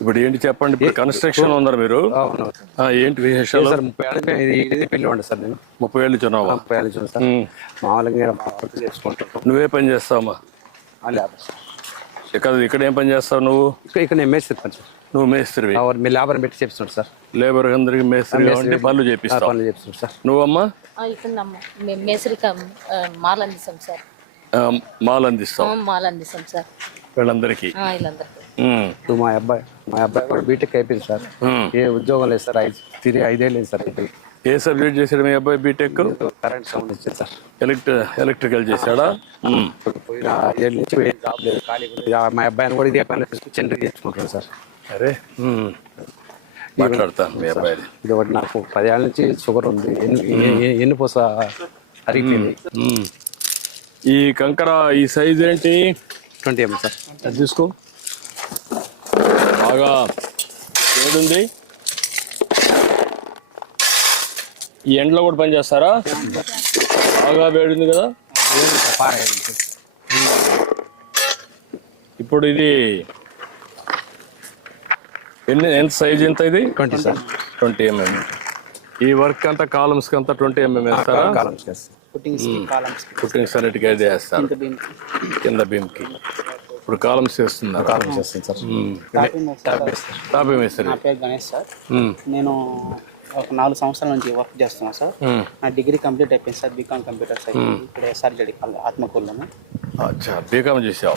ఇప్పుడు ఏంటి చెప్పండి? ఇప్పుడు కన్స్ట్రక్షన్ ఉన్నారు మీరు? ఏంటి విశేషాలు? సార్ ముప్పై ఏళ్ళకి ఇది ఉండే సార్ నేను. ముప్పై ఏళ్ళు చున్నావా ముప్పై ఏళ్ళు చూడండి సార్. మామూలుగా మా వర్క్ చేసుకుంటాం నువ్వే పని చేస్తావమ్మా. ఇక్కడ ఇక్కడ ఏం పని చేస్తావు నువ్వు? ఇక్కడ ఇక్కడ నేను మేస్త్రి పని సార్ నువ్వు మేస్త్రివి. మీ లేబర్ పెట్టి చేపిస్తున్నాడు సార్. లేబర్ అందరికి మేస్త్రి అంటే పనులు ఆ చేపిస్తావు. పనులు చేపిస్తున్నాడు సార్. నువ్వమ్మా? మేము మేసరిక మాల్ అందిస్తాం సార్. మాల్ అందిస్తావు. ఆ, మాల్ అందిస్తాం సార్. వీళ్ళందరికీ. ఆ, వీళ్ళందరికీ. ఇప్పుడు మా అబ్బాయి. మా అబ్బాయి కూడా బీటెక్ అయిపోయింది సార్. ఏ ఉద్యోగం లేదు సార్. ఐదు తిరిగి ఐదేళ్ళు లేదు సార్ అయిపోయింది ఏ సబ్జెక్ట్ చేశాడు మీ అబ్బాయి బీటెక్ కరెంట్ సంబంధించింది సార్. ఎలక్ట్రి ఎలక్ట్రికల్ చేశాడా? పోయిన ఏళ్ళ నుంచి ఏ జాబ్ లేదు. ఖాళీ మా అబ్బాయిని కూడా ఇదే పని చెండు చేసుకుంటాడు సార్. అరే. మాట్లాడతాను మీ అబ్బాయిది ఇది ఒకటి నాకు పదేళ్ళ నుంచి షుగర్ ఉంది. ఎన్ని పూస అరిగిపోయింది? ఉమ్. ఈ కంకర ఈ సైజ్ ఏంటి? Twenty mm sir. అది తీసుకో. బాగా వేడుంది ఈ ఎండలో కూడా పని చేస్తారా? బాగా వేడుంది కదా? ఇప్పుడు ఇది ఎన్ని ఎంత సైజ్ ఎంత ఇది? Twenty sir. ట్వంటీ ఎంఎం ఈ వర్క్ అంతా కాలమ్స్ అంతా ట్వంటీ ఎంఎం వేస్తారా? కాలమ్స్ పుట్టింగ్ సన్నిటికి అయితే వేస్తారు. కింద భీమ్కి ఇప్పుడు కాలమ్స్ వేస్తున్నారు కాలమ్స్ చేస్తాను సార్. టాప్ నా పేరు గణేష్ సార్. నేను ఒక నాలుగు సంవత్సరాల నుంచి వర్క్ చేస్తున్నా సార్. నా డిగ్రీ కంప్లీట్ అయిపోయింది sir B Com computer science ఇక్కడ ఎస్ఆర్జడి ఆత్మకూరులోను. బీకామ్ చేసావు.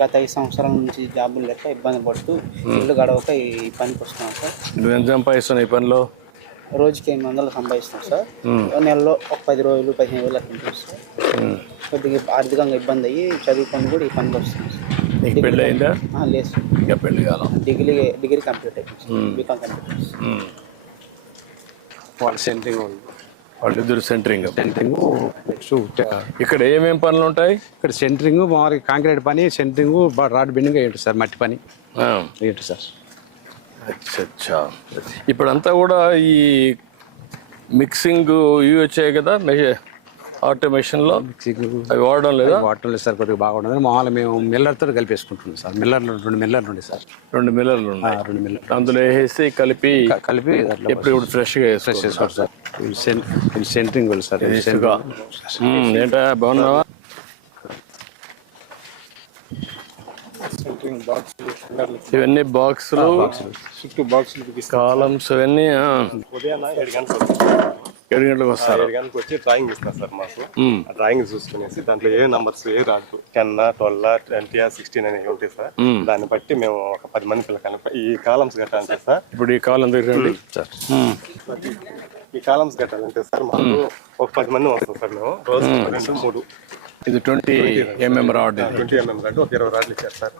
గత ఐదు సంవత్సరాల నుంచి జాబులు లేక ఇబ్బంది పడుతూ ఇల్లు గడవక ఈ పనికి వస్తున్నాను సార్. నువ్వు ఎంత సంపాదిస్తున్నావు ఈ పనిలో? రోజుకి ఎనిమిది వందలు సంపాదిస్తున్నాం సార్. నెలలో ఒక పది రోజులు పదిహేను వేలు అట్లా ఉంటుంది సార్. కొద్దిగా ఆర్థికంగా ఇబ్బంది అయ్యి చదువుకొని కూడా ఈ పనికి వస్తున్నాం సార్. నీకు పెళ్ళి అయిందా? ఆ, లేదు సార్. ఇంకా పెళ్ళి కాలం? డిగ్రీ డిగ్రీ కంప్లీట్ అయిపోయింది బీకామ్ ఉమ్. వాళ్ళ సెంటరింగ్ వాళ్ళిద్దరు సెంటరింగ్. సెంటరింగ్ నెక్స్ట్ ఇక్కడ ఏమేం పనులు ఉంటాయి? ఇక్కడ సెంటరింగ్ మామూలుగా కాంక్రీట్ పని సెంటరింగ్ రాడ్ బెండింగ్ ఏంటి సార్ మట్టి పని. ఆ, ఏంటి సార్. అచ్చా అచ్చా ఇప్పుడంతా కూడా ఈ మిక్సింగ్ ఇవి వచ్చాయి కదా ఆటోమేషన్లో అవి వాడడం లేదా? వాటర్ లేదు సార్ కొద్దిగా బాగుండదు మామూలుగా మేము మిల్లర్తో కలిపేసుకుంటున్నాం సార్. మిల్లర్లు రెండు మిల్లర్లు ఉండే సార్. రెండు మిల్లర్లు ఉన్నాయి రెండు మిల్లర్ అందులో వేసేసి కలిపి కలిపి ఎప్పుడు ఇప్పుడు ఫ్రెష్గా ఫ్రెష్ చేసుకోండి సార్. సెంటరింగ్ వాళ్ళు సార్. ఏంటా బాగున్నావా? ఇవన్నీ బాక్సులు చుట్టూ బాక్సులు బిగిస్తాం కాలమ్స్ ఇవన్నీ ఏడు గంటలకు వస్తారు. ఏడు గంటలకు వచ్చి డ్రాయింగ్ ఇస్తారు సార్ మాకు. ఆ డ్రాయింగ్ చూసుకునేసి దాంట్లో ఏ నంబర్స్ ఏ రాదు. టెన్ ట్వెల్వ్ ట్వంటీ సిక్స్టీన్ అనేవి ఉంటాయి సార్. దాన్ని బట్టి మేము ఒక పది మంది పిల్లకాయలు ఈ కాలమ్స్ కట్టాలంటే సార్. ఇప్పుడు ఈ కాలం దగ్గర సార్. ఈ కాలమ్స్ కట్టాలంటే సార్ మాకు ఒక పది మంది వస్తాం సార్ మేము. రోజు రెండు మూడు. ఇది twenty mm rod twenty mm rod ఒక ఇరవై రాడ్లు ఇచ్చారు సార్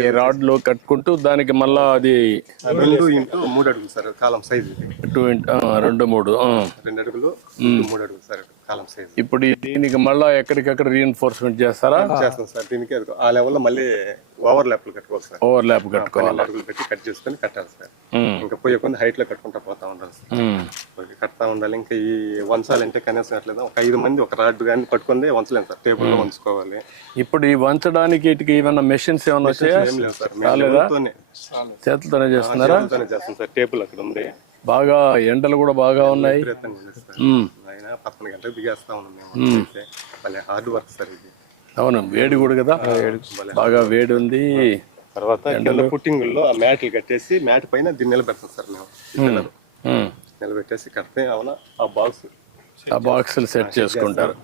ఈ రాడ్లో కట్టుకుంటూ దానికి మళ్ళా అది రెండు ఇంటూ మూడు అడుగులు సార్ కాలం సైజ్ టూ రెండు మూడు. రెండు అడుగులు మూడు అడుగులు సార్ కాలం సైజ్ ఇప్పుడు దీనికి మళ్ళా ఎక్కడికక్కడ రీఎన్ఫోర్స్మెంట్ చేస్తారా? చేస్తాం సార్ దీనికి ఆ లెవెల్లో మళ్ళీ ఓవర్ ల్యాప్లు కట్టుకోవాలి సార్. ఓవర్ ల్యాప్ కట్టుకోవాలి. అడుగులు పెట్టి కట్ చేసుకొని కట్టాలి సార్. ఇంకా పోయే కొంత హైట్లో కట్టుకుంటా పోతా ఉండాలి సార్. కడతా ఉండాలి. ఇంకా ఈ వంచాలంటే కనీసం అట్లేదు ఒక ఐదు మంది ఒక రాడ్ కానీ పట్టుకుందే వంచలేము సార్. టేబుల్లో వంచుకోవాలి. ఇప్పుడు ఈ వంచడానికి ఇటుకి ఏమైనా మెషిన్స్ ఏమైనా వచ్చాయా? ఏం లేదు సార్. మేము రాలేదా? చేతులతోనే చేతులతోనే చేస్తున్నారా? చేతులతోనే చేస్తాం సార్. టేబుల్ అక్కడ ఉంది. బాగా ఎండలు కూడా బాగా ఉన్నాయి. విపరీతంగా ఉంది సార్. ఉమ్, ఆయన పదకొండు గంటలకు దిగేస్తా ఉన్నాం మేము. అయితే భలే హార్డ్ వర్క్ సార్ ఇది. అవును వేడి కూడా కదా? బాగా వేడి ఉంది. తర్వాత కింద పుట్టింగుల్లో ఆ మ్యాట్లు కట్టేసి మ్యాట్ పైన దీన్ని నిలబెడతాం సార్ మేము. ఉమ్, నిలబెట్టేసి కడితే అవునా ఆ బాక్స్ ఆ బాక్సులు సెట్ చేసుకుంటారు.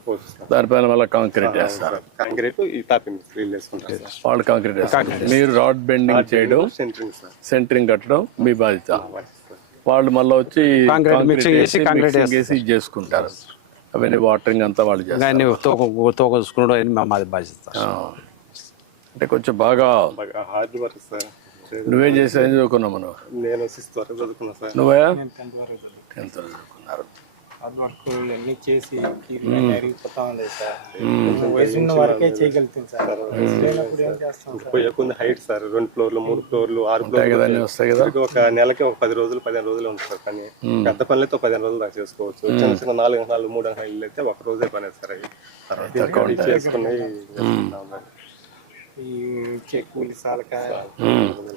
దానిపైన మళ్ళీ కాంక్రీట్ వేస్తారు కాంక్రీట్ ఈ తాపింగ్ వీళ్ళు వేసుకుంటారు సార్. వాళ్ళు కాంక్రీట్ వేస్తారు. మీరు రాడ్ బెండింగ్ చేయడం సెంటరింగ్ సార్. సెంటరింగ్ కట్టడం మీ బాధ్యత. వాళ్ళు మళ్ళీ వచ్చి మిక్సింగ్ చేసుకుంటారు. అవన్నీ వాటరింగ్ అంతా వాళ్ళు చేస్తారు. అన్ని తోక తోక చూసుకున్నాడు అని మా మాది బాధ్యత. అంటే కొంచెం బాగా బాగా హార్డ్ వర్క్ సార్. నువ్వేం చేసి ఏం చదువుకున్నావు మనం? నేను సిక్స్త్ వరకు చదువుకున్నా సార్. నువ్వే? టెన్త్ వరకు చదువుకున్నారు. హార్డ్ వర్క్ ఇవన్నీ చేసి కీళ్ళు అరిగిపోతా ఉంది సార్. వయసు ఉన్న వరకే చేయగలుగుతాం సార్. వయసు లేనప్పుడు ఏం చేస్తాం సార్? పోయే హైట్ సార్. రెండు ఫ్లోర్లు మూడు ఫ్లోర్లు ఆరు ఫ్లోర్లు వస్తాయి కదా. ఒక నెలకి ఒక పది రోజులు పదిహేను రోజులు ఉంటుంది సార్. కానీ పెద్ద పనులైతే ఒక పదిహేను రోజులు దాకా చేసుకోవచ్చు. చిన్న చిన్న నాలుగు నాలుగు మూడు ఇల్లు అయితే ఒక రోజే పని సార్ అవి. చేసుకుని వెళ్తున్నాం మరి. ఈ కూలి సాలక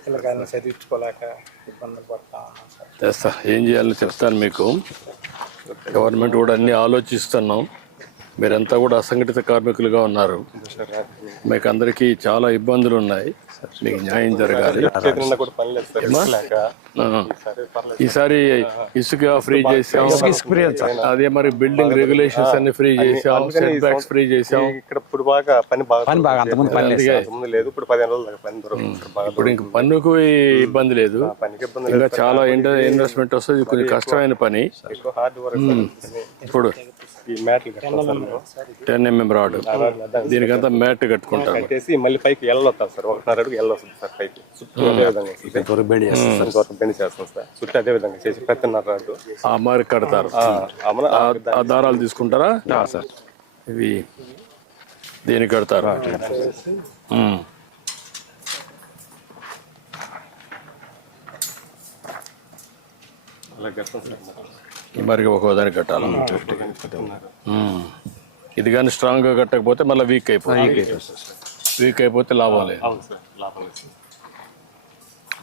పిల్లకాయలను చదివించుకోలేక ఇబ్బందులు పడతా ఉన్నాం సార్. చేస్తా ఏం చేయాలో చెప్తాను మీకు. గవర్నమెంట్ కూడా అన్ని ఆలోచిస్తున్నాం. మీరంతా కూడా అసంఘటిత కార్మికులుగా ఉన్నారు. మీకు అందరికీ చాలా ఇబ్బందులు ఉన్నాయి. మీకు న్యాయం జరగాలి. ఈసారి ఇసుక ఫ్రీ చేసాం అదే మరి బిల్డింగ్ రెగ్యులేషన్స్ అన్ని ఫ్రీ చేసాం సెట్ బ్యాక్స్ ఫ్రీ చేసాం ఇక్కడ ఇప్పుడు బాగా పని బాగా పని బాగా అంతకుముందు పని లేదు. ఇప్పుడు పదిహేను రోజులు దాకా పని ఇప్పుడు ఇంక పన్నుకు ఇబ్బంది లేదు. ఇంకా చాలా ఇన్వెస్ట్మెంట్ వస్తుంది. కొంచెం కష్టమైన పని. ఎక్కువ హార్డ్ వర్క్ ఇప్పుడు టెన్ ఎంఎం రాడ్ దీనికంతా మ్యాట్ కట్టుకుంటారు. కట్టేసి మళ్ళీ పైకి వస్తారు సార్. ఒకటిన్నర అడుగు వస్తుంది సార్ పైకి. చుట్టూ అదే విధంగా బెండ్ చేస్తాం సార్. చుట్టూ అదే విధంగా చేసి పెద్దన్నర అడుగు ఆ మరి కడతారు. ఆ- ఆ దారాలు తీసుకుంటారా? సార్. ఇవి దీనికి కడతారు? ఉమ్. అలా కడతాం సార్ ఈ మరి ఒక్కో దానికి కట్టాలి. ఇది కానీ స్ట్రాంగ్గా కట్టకపోతే మళ్ళీ వీక్ అయిపోతుంది. వీక్ అయిపోతే లాభం లేదు అవును సార్ లాభం లేదు.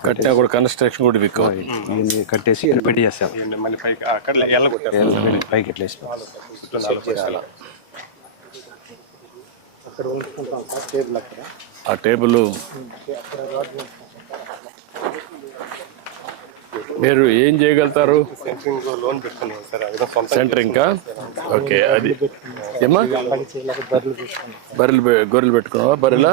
కట్టినా కూడా కన్స్ట్రక్షన్ కూడా వీక్ అవుతుంది ఇవన్నీ కట్టేసి బెండ్ చేస్తాం పైకి? అక్కడ ఎల్ల కొట్టారు సార్. పైకి ఎట్లా వేసి చుట్టూ నాలుగు చేయాలి అక్కడ ఉంచుకుంటాం సార్ టేబుల్ అక్కడ ఆ టేబుల్ అక్కడ రోడ్డు మీరు ఏం చేయగలుగుతారు? సెంట్రింగ్ సొంత సెంటరింగ్ ఓకే అది. ఏమా బర్రెలు గొర్రెలు పెట్టుకున్నావా? బర్రెలా?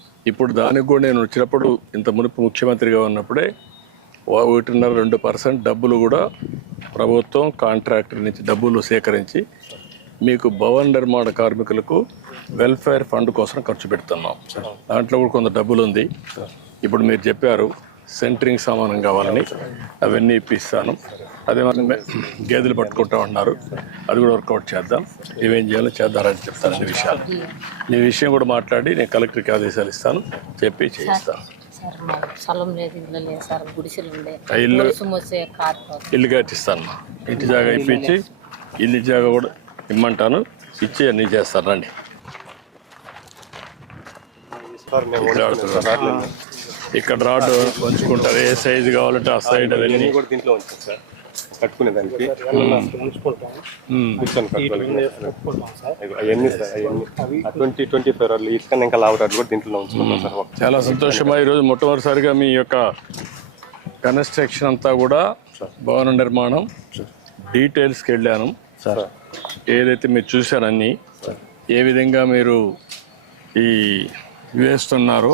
ఇప్పుడు దానికి కూడా నేను వచ్చినప్పుడు ఇంత మునుపు ముఖ్యమంత్రిగా ఉన్నప్పుడే ఒకటిన్నర రెండు పర్సెంట్ డబ్బులు కూడా ప్రభుత్వం కాంట్రాక్టర్ నుంచి డబ్బులు సేకరించి మీకు భవన నిర్మాణ కార్మికులకు వెల్ఫేర్ ఫండ్ కోసం ఖర్చు పెడుతున్నాం. దాంట్లో కూడా కొంత డబ్బులు ఉంది. ఇప్పుడు మీరు చెప్పారు సెంటరింగ్ సామానం కావాలని అవన్నీ ఇప్పిస్తాను. అదే మరి మే- గేదెలు పట్టుకుంటా ఉన్నారు అది కూడా వర్కౌట్ చేద్దాం. ఇవేం చేయాలో చేద్దారని చెప్తాను ఈ విషయాలు. ఈ విషయం కూడా మాట్లాడి నేను కలెక్టర్కి ఆదేశాలు ఇస్తాను. చెప్పి చేయిస్తాను ఇల్లు ఇల్లు కట్టిస్తాను. ఇంటి జాగా ఇప్పించి ఇల్లు జాగా కూడా ఇమ్మంటాను. ఇచ్చి అన్నీ చేస్తాను. రండి. ఇక్కడ రాడ్ వంచుకుంటారు ఏ సైజు కావాలంటే ఆ సైడ్ అవన్నీ. కూడా దీంట్లో సార్. కట్టుకునే దానికి? సార్ అవన్నీ సార్ అవన్నీ. ట్వంటీ ట్వంటీ ఫైవ్ వాళ్ళు ఇసుకన్నా ఇంకా కూడా దీంట్లో ఉంచుకున్నాం సార్ ఒక చాలా సంతోషమా ఈరోజు మొట్టమొదటిసారిగా మీ యొక్క కన్స్ట్రక్షన్ అంతా కూడా భవన నిర్మాణం డీటెయిల్స్కి వెళ్ళాను. సార్. ఏదైతే మీరు చూశారన్నీ ఏ విధంగా మీరు ఈ వేస్తున్నారో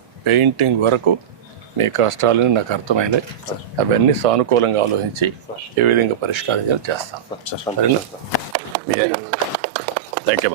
పెయింటింగ్ వరకు మీ కష్టాలని నాకు అర్థమైనాయి అవన్నీ సానుకూలంగా ఆలోచించి ఏ విధంగా పరిష్కారం చేస్తాను. సరేనా? Thank you